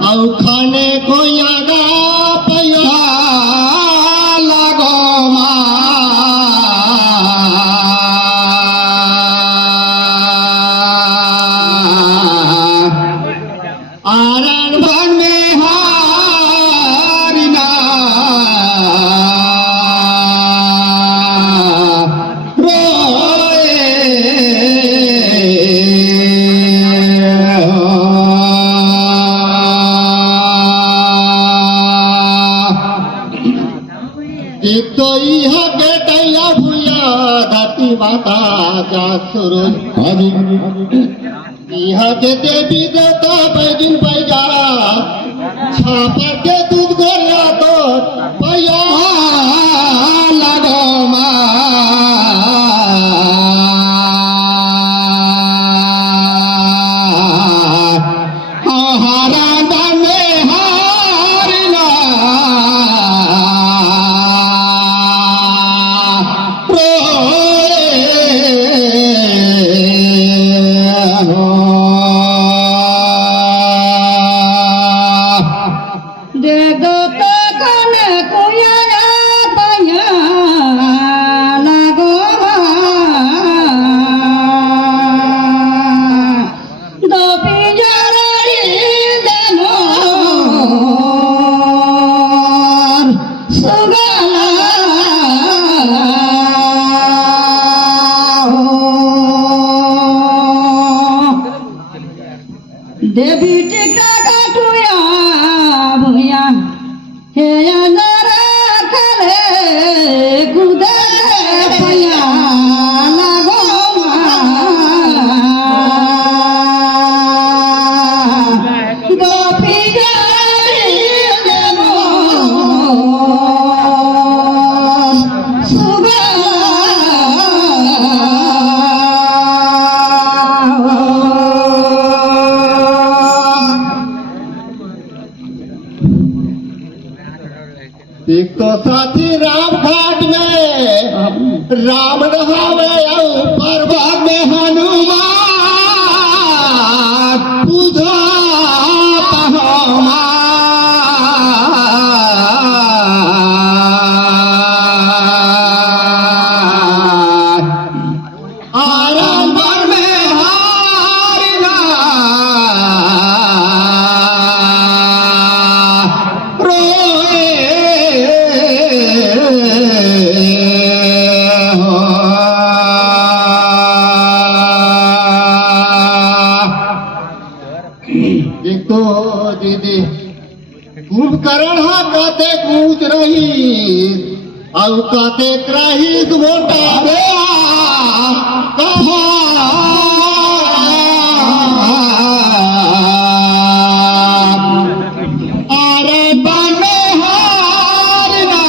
खाने को यागा पैया लगो आरण भन में हारिना तो यह बेटैया भूया धरती माता जा सुरुज हरि यह के देवी देवता बैदिन पैजा छापर के दूध गोला तो पैया लगो देवी टिका काटुया भुया हे नरा खले गुदे पया लागो गोपी जाई देवो एक तो साथी राम घाट में राम नहावे ऊपर भाग में हनुमान पूजा तो दीदी कुंभकर्ण हा काते कूच रही और काते रही मोटा अरे बने हारना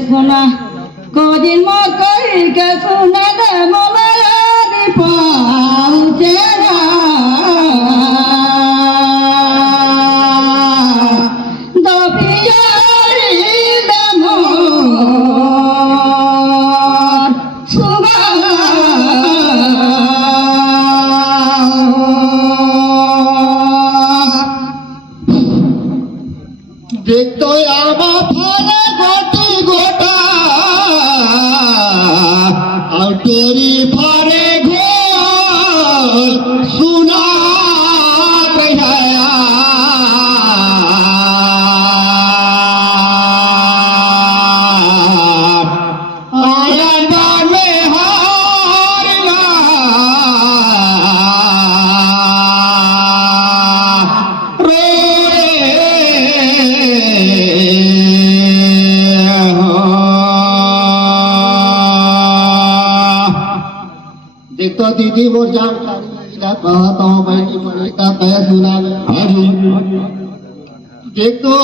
सोना कोजिन मो कही के सुने दे मोला पहुंचेगा दो पियारी दमो सुबह देख तो आवा फले तेरी भारे घोर सुना में हारना रो दीदी मोर जानकारी ला कहत हूँ बहनी बड़ी का कह सुनावे। हाँ जी। देखो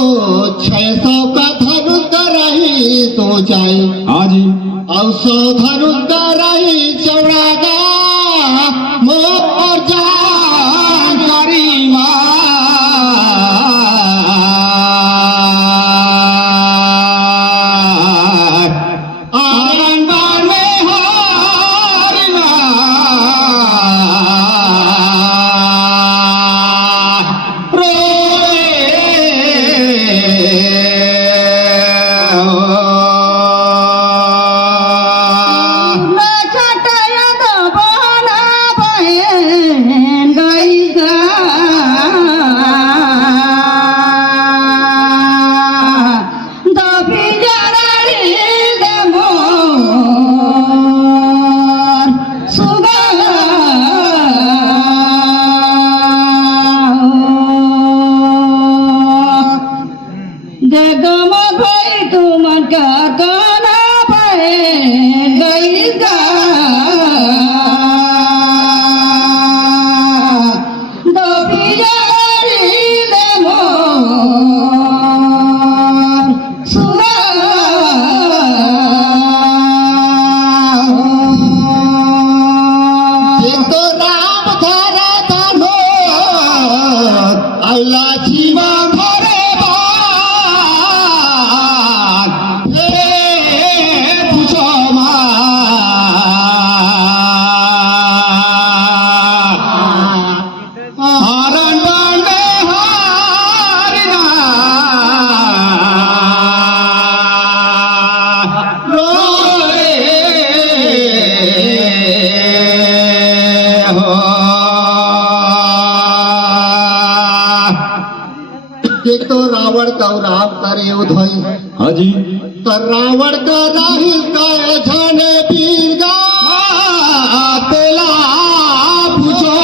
600 का धनुष कराही तो जाए। हाँ जी। और 100 धनुष कराही चौड़ागा मोर जानकारी तो रावण का राम करे उधई। हाँ जी। तो रावण का राही का जाने पीर गा तेला पूछो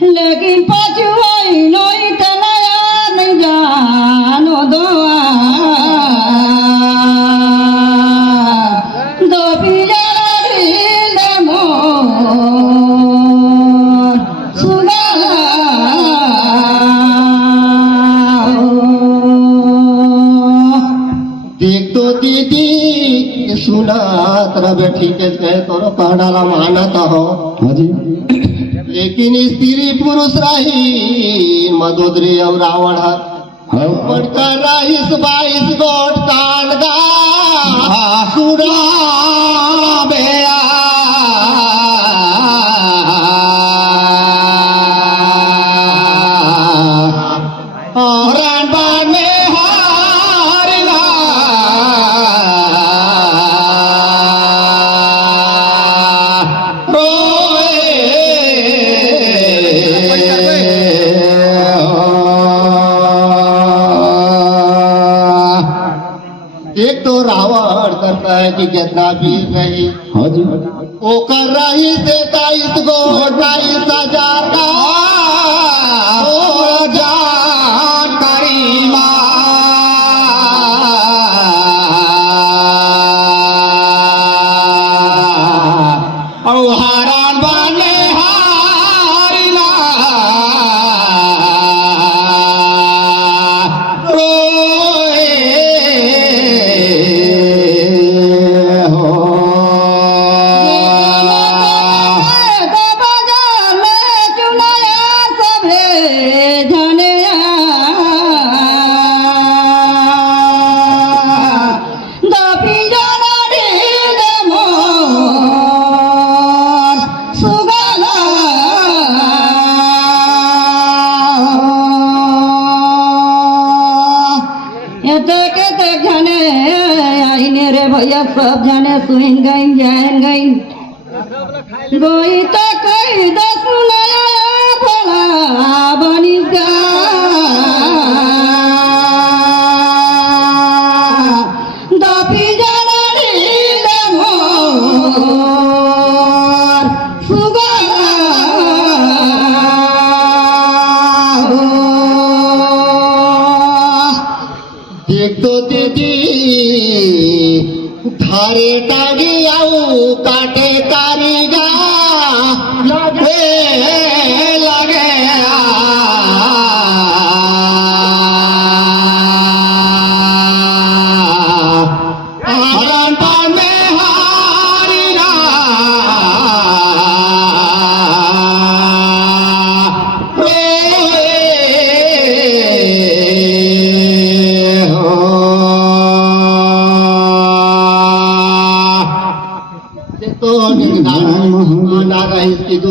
लेकिन पछुआई नहीं तनया नहीं जानो दो बिजली मोर सुगा देख तो दीदी सुना तेरा बेटी के कहे तोरो कहना मानत हो। हाँ जी। लेकिन स्त्री पुरुष रही मदोदरी और रावण बढ़कर रहीस 22 गोट कान गा सुरा बेया रणबाण में हारना एक तो रावण करता है कि जितना वीर रही। हाँ जी। वो कर रही से 23 गो 22,000 का जानकारी हरण बने हारिना सब जाने सुन गई जान गई गोई तो कोई दस नया भला बनिस गा दपी जाना नीले मोर सुगा देख तो दीदी थारे टांगी आऊ काटे कारीगा लगे लगे हरण पान में हारीना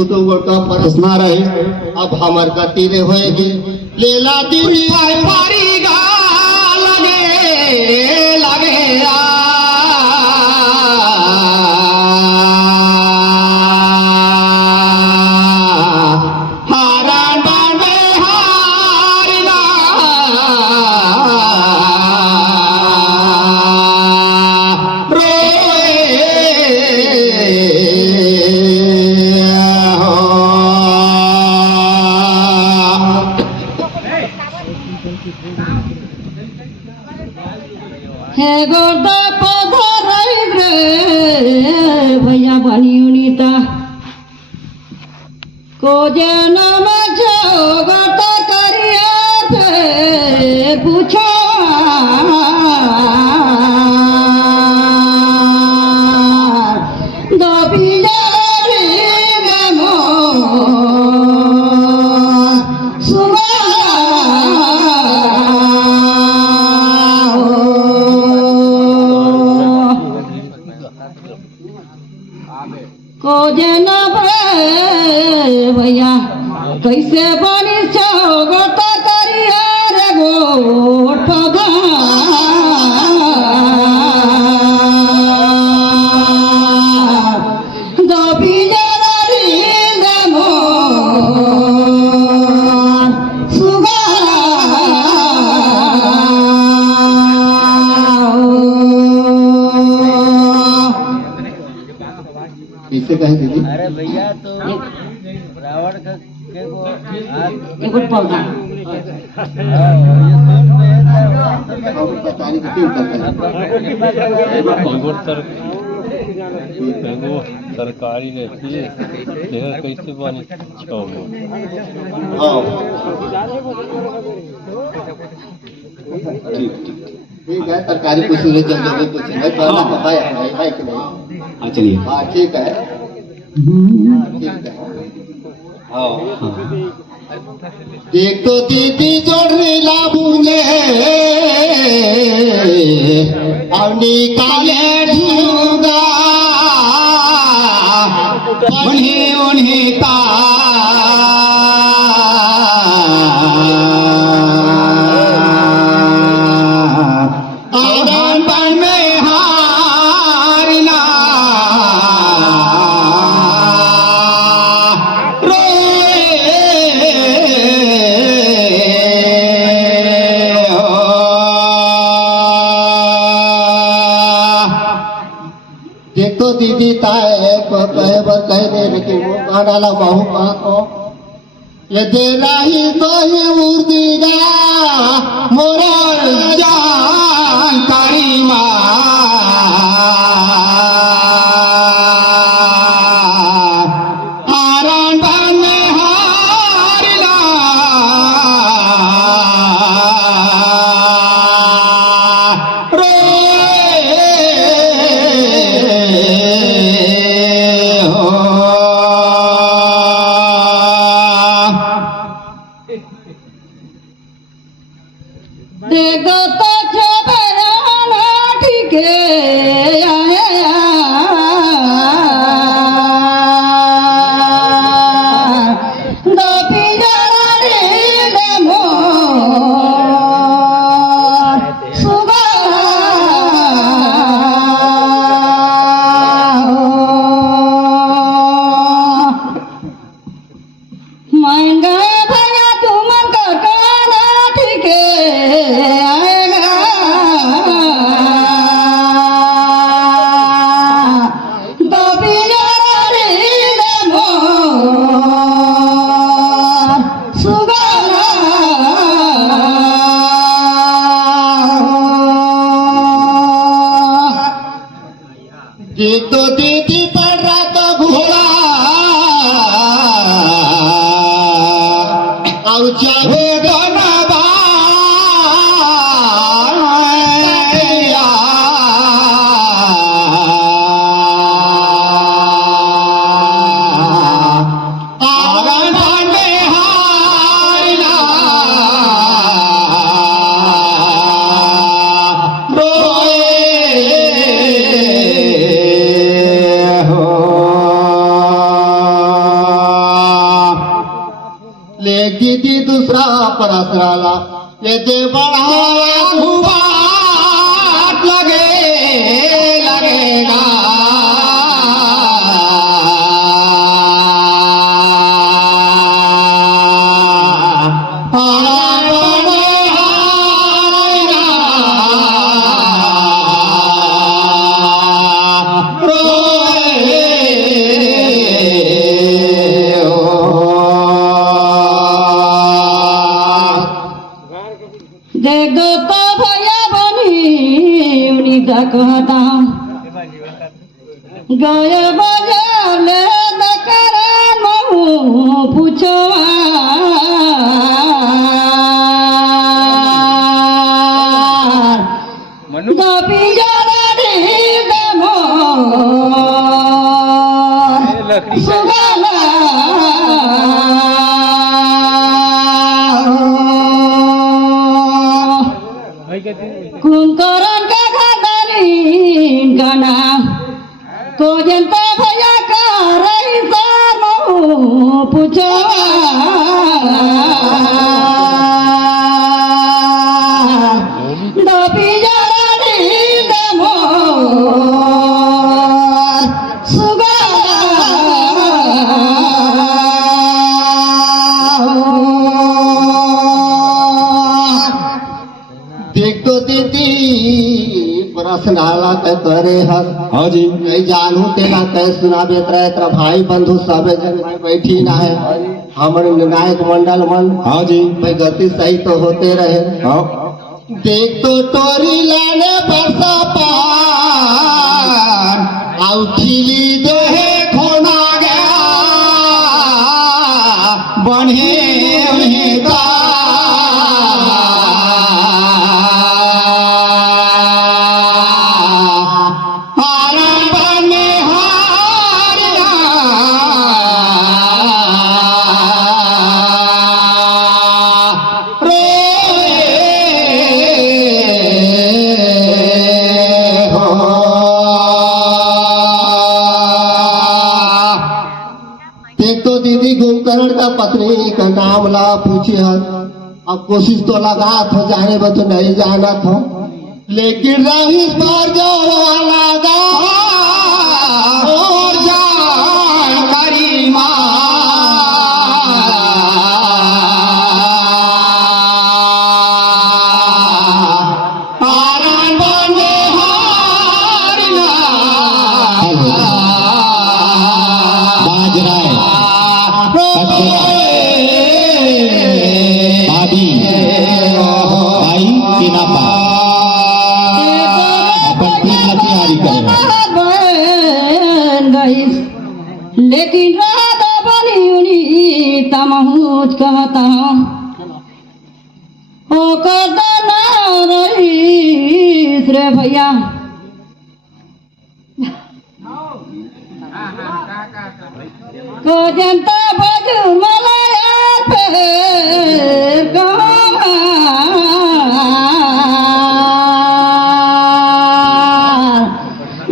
तो गोटा परसना रही अब हमार गति रे होएगी लेला दीदी आए पारी गा लगे लगे हारण बाण में हारिना हे गोदा पौधा रही रे भैया बनी उनीता को जनम जो गोता करिया से पूछो दो बिलारी गमो को जना भैया कैसे बनी छो गोता करिया रे गोठ दो बिजारी दमो सुगा किससे कहे दीदी अरे भैया तो रावण का के को एक पौधा बताने की क्यों करता है सरकारी रहती है लेकिन कैसे बनी छोड़ो हाँ ठीक है सरकारी कुछ सूरज जल्दी कुछ है पहला तो है कि नहीं हाँ चलिए हाँ ठीक है ठीक है हाँ देख तो दीदी जोड़ लाबूंगे और निकाले ढूंगा उन्हीं उन्हीं का आदान बान में हारना देखो दीदी ताए को कहे बर कह दे लेकिन वो गाना बहु कहा को ये दे रही तो ही उर्दीगा मोर जान करी हारण बन में हारना देखो तो छबे ठीक है देख तो दीदी पड़ रहा तो घोड़ा और चाहे तो ना दीदी दूसरा परसराला ये दे बढ़ाया घुबाट लगेगा देख दो तो भैया बनी उन्हीं का कहता गए बाजार ले दकरान महू पूछो गोपी जरा दमो सुगाला कुंकरण का खादारी गाना को जनता भैया का रही सामू पूछो दबी जरा दमो देख तो दीदी प्रश्नाला के करे हस हाँ जी नहीं जानू तेना कह सुनाबे तेरा भाई बंधु सबे जन बैठी ना है हमारे निर्णायक मंडल मन हाँ जी भाई गति सही तो होते रहे हाँ देख तो टोरी लाने बरसा पान आउ खिली देहे खोना गया बने उन्हें देख तो दीदी कुंकरण का पत्नी का नाम ला पूछी है अब कोशिश तो लगा था जाने में तो नहीं जाना था लेकिन रईस पर जो लगा और जानकारी लेकिन राधा बनी उनी तमहूच कहता ओ करना रही रे भैया को जनता बजू मलाया फिर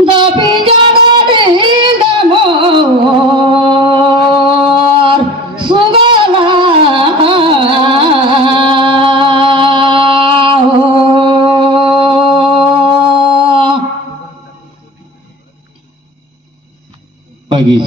दबी जाना दमो सुगला पगी